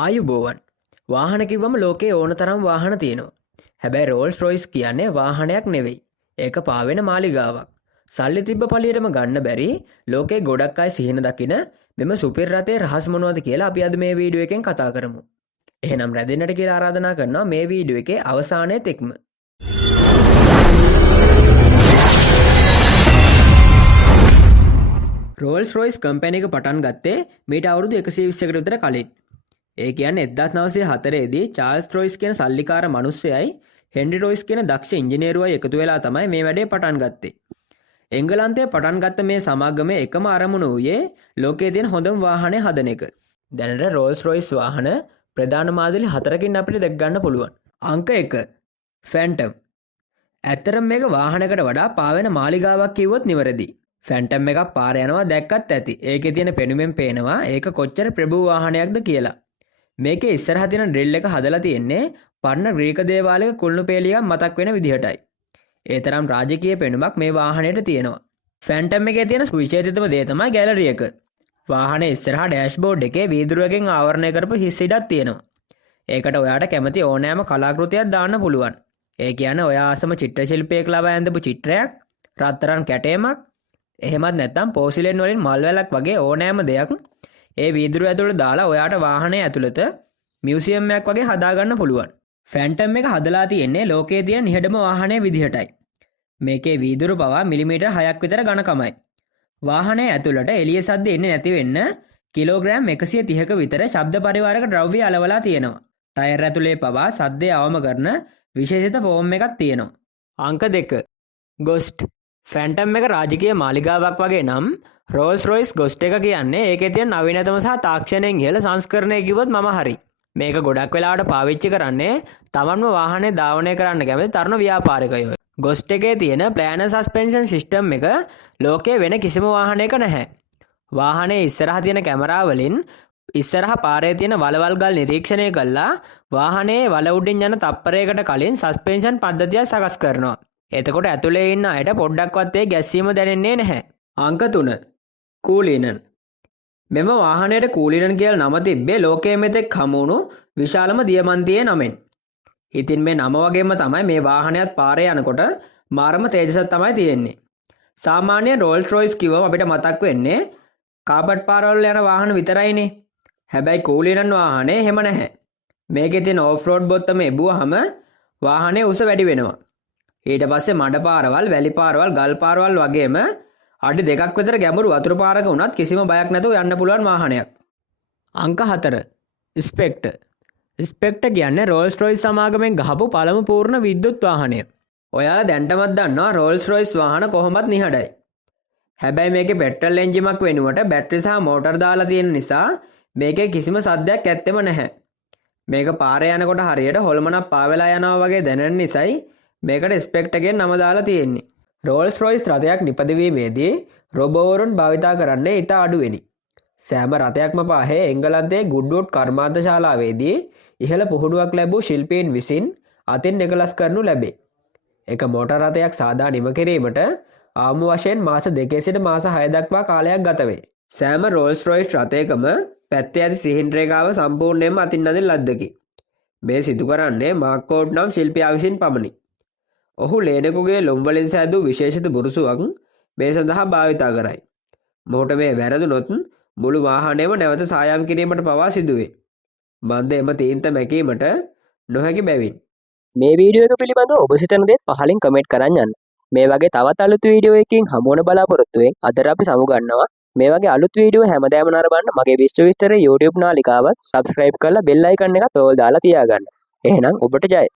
ආයුබෝවන්. වාහන කිව්වම ලෝකේ ඕන තරම් වාහන තියෙනවා. හැබැයි රෝල්ස් රොයිස් කියන්නේ වාහනයක් නෙවෙයි. ඒක පාවෙන මාලිගාවක්. සල්ලි තිබ්බ පළියටම ගන්න බැරි ලෝකේ ගොඩක් අය සිහින දකින මෙම සුපිරි රථයේ රහස් මොනවද කියලා අපි අද මේ වීඩියෝ එකෙන් කතා කරමු. එහෙනම් රැඳෙන්නට කියලා ආරාධනා කරනවා මේ වීඩියෝ එකේ අවසානයේ තෙක්ම. රෝල්ස් රොයිස් කම්පැනි එක පටන් ගත්තේ මීට අවුරුදු 120කට විතර කලින්. ඒ කියන්නේ 1904 දී චාල්ස් රොයිස් කියන සල්ලිකාර මිනිස්සයයි හෙන්රි රොයිස් කියන දක්ෂ ඉංජිනේරුවයි එකතු වෙලා තමයි මේ වැඩේ පටන් ගත්තේ. එංගලන්තයේ පටන් ගත්ත මේ සමාගමේ එකම අරමුණ වූයේ ලෝකයේ තියෙන හොඳම වාහනේ හදන එක. දැනට රෝල්ස් රොයිස් වාහන ප්‍රධාන මාදලි 4කින් අපිට දැක් ගන්න පුළුවන්. අංක 1 ෆැන්ටම්. ඇත්තරම මේක වාහනයකට වඩා පාවෙන මාලිගාවක් කිව්වොත් නිවැරදි. ෆැන්ටම් එකක් පාර යනවා දැක්කත් ඇති. ඒකේ තියෙන පෙනුමෙන් පේනවා ඒක කොච්චර ප්‍රභූ වාහනයක්ද කියලා. මේකේ ඉස්සරහ තියෙන ඩ්‍රිල් එක හදලා තියෙන්නේ පරණ ග්‍රීක දේවාලයක කුළුණු පේලියක් මතක් වෙන විදිහටයි. ඒ තරම් රාජකීය පෙනුමක් මේ වාහනේට තියෙනවා. ෆැන්ටම් එකේ තියෙන සුවිශේෂිතම දේ තමයි ගැලරි එක. වාහනේ ඉස්සරහා ඩෑෂ්බෝඩ් එකේ වීදුරුවකින් ආවරණය කරපු හිස් ඉඩක් තියෙනවා. ඒකට ඔයාට කැමති ඕනෑම කලාකෘතියක් දාන්න පුළුවන්. ඒ කියන්නේ ඔයා ආසම චිත්‍ර ශිල්පියෙක් ලවා ඇඳපු චිත්‍රයක්, රත්තරන් කැටයමක්, එහෙමත් නැත්නම් පෝසිලෙන් වලින් මල් වැලක් වගේ ඕනෑම දෙයක් ඒ වීදුරුව ඇතුළට දාලා ඔයාට වාහනේ ඇතුළත මියුසියම් එකක් වගේ හදාගන්න පුළුවන්. ෆැන්ටම් එක හදලා තියෙන්නේ ලෝකයේ තියෙන නිහඬම වාහනේ විදිහටයි. මේකේ වීදුරු පවා මිලිමීටර් 6ක් විතර ඝනකමයි. වාහනේ ඇතුළට එළිය සද්ද එන්නේ නැති වෙන්න කිලෝග්‍රෑම් 130ක විතර ශබ්ද පරිවාරක ද්‍රව්‍ය අලවලා තියෙනවා. ටයර් ඇතුලේ පවා සද්දය අවම කරන විශේෂිත ෆෝම් එකක් තියෙනවා. අංක 2 ගොස්ට්. ෆැන්ටම් එක රාජකීය මාලිගාවක් වගේ නම් රෝල්ස් රොයිස් ගොස්ට් එක කියන්නේ ඒකේ තියෙන නවීනතම සහ තාක්ෂණයෙන් ඉහළ සංස්කරණය කිව්වොත් මම හරි. මේක ගොඩක් වෙලාවට පාවිච්චි කරන්නේ තමන්ම වාහනේ ධාවනය කරන්න කැමති තරුණ ව්‍යාපාරිකයෝ. ගොස්ට් එකේ තියෙන ප්ලෑනර් සස්පෙන්ෂන් සිස්ටම් එක ලෝකයේ වෙන කිසිම වාහනයක නැහැ. වාහනේ ඉස්සරහ තියෙන කැමරා වලින් ඉස්සරහ පාරේ තියෙන වලවල් ගල් නිරීක්ෂණය කළා වාහනේ වල උඩින් යන තප්පරයකට කලින් සස්පෙන්ෂන් පද්ධතිය සකස් කරනවා. එතකොට ඇතුලේ ඉන්න අයට පොඩ්ඩක්වත් ඒ ගැස්සීම දැනෙන්නේ නැහැ. අංක 3 කූලිනන්. මෙම වාහනයට කූලිනන් කියලා නම තිබ්බේ ලෝකයේ මෙතෙක් හමුණු විශාලම දියමන්තියේ නමෙන්. ඉතින් මේ නම වගේම තමයි මේ වාහනයත් පාරේ යනකොට මාරම තේජසක් තමයි තියෙන්නේ. සාමාන්‍යයෙන් රෝල්ස් රොයිස් කිව්වම අපිට මතක් වෙන්නේ කාපට් පාරවල් යන වාහන විතරයිනේ. හැබැයි කූලිනන් වාහනේ එහෙම නැහැ. මේකේ තියෙන ඕෆ් රෝඩ් බොත්තම එබුවාම වාහනේ උස වැඩි වෙනවා. ඊට පස්සේ මඩ පාරවල්, වැලි පාරවල්, ගල් පාරවල් වගේම අඩි 2ක් විතර ගැඹුරු වතුර පාරක වුණත් කිසිම බයක් නැතුව යන්න පුළුවන් වාහනයක්. අංක 4 ස්පෙක්ටර්. ස්පෙක්ටර් කියන්නේ රෝල්ස් රොයිස් සමාගමෙන් ගහපු පළමු පූර්ණ විද්‍යුත් වාහනය. ඔයාලා දැන්ටමත් දන්නවා රෝල්ස් රොයිස් වාහන කොහොමත් නිහඬයි. හැබැයි මේකේ පෙට්‍රල් එන්ජිමක් වෙනුවට බැටරි සහ මෝටර් දාලා තියෙන නිසා මේකේ කිසිම සද්දයක් ඇත්තෙම නැහැ. මේක පාරේ යනකොට හරියට හොල්මනක් පාවෙලා යනවා වගේ දැනෙන නිසායි මේකට ස්පෙක්ටර් කියන නම දාලා තියෙන්නේ. රෝල්ස් රොයිස් රථයක් නිපදවීමේදී රොබෝවරුන් භාවිතා කරන්නේ ඉතා අඩුවෙනි. සෑම රථයක්ම පාහේ එංගලන්තයේ ගුඩ්වුඩ් කර්මාන්තශාලාවේදී ඉහළ පුහුණුවක් ලැබූ ශිල්පීන් විසින් අතින් එකලස් කරනු ලැබේ. එක මෝටර් රථයක් සාදා නිම කිරීමට ආම වශයෙන් මාස 2 සිට මාස 6 දක්වා කාලයක් ගත වේ. සෑම රෝල්ස් රොයිස් රථයකම පැත්තේ ඇති සිහින් රේඛාව සම්පූර්ණයෙන්ම අතින් අදින ලද්දකි. මේ සිදු කරන්නේ මාක්කෝඩ් නම් ශිල්පියා විසින් පමණි. ඔහු ලේනෙකුගේ ලොම් වලින් සෑදූ විශේෂිත බුරුසුවක් මේ සඳහා භාවිතා කරයි. මොහුට මේ වැරදුනොත් මුළු වාහනයම නැවත සායම් කිරීමට පවා සිදුවේ. මන්ද එම තීන්ත මැකීමට නොහැකි බැවින්. මේ වීඩියෝ එක පිළිබඳව ඔබ සිතන දේ පහලින් කමෙන්ට් කරන්න යන්න. මේ වගේ තවත් අලුත් වීඩියෝ එකකින් හමු වෙන බලාපොරොත්තු වෙමින් අද අපි සමුගන්නවා. මේ වගේ අලුත් වීඩියෝ හැමදාම නරඹන්න මගේ විශ්ව විස්තර YouTube නාලිකාව subscribe කරලා bell icon එකත් ඕල් දාලා තියාගන්න. එහෙනම් ඔබට ජය.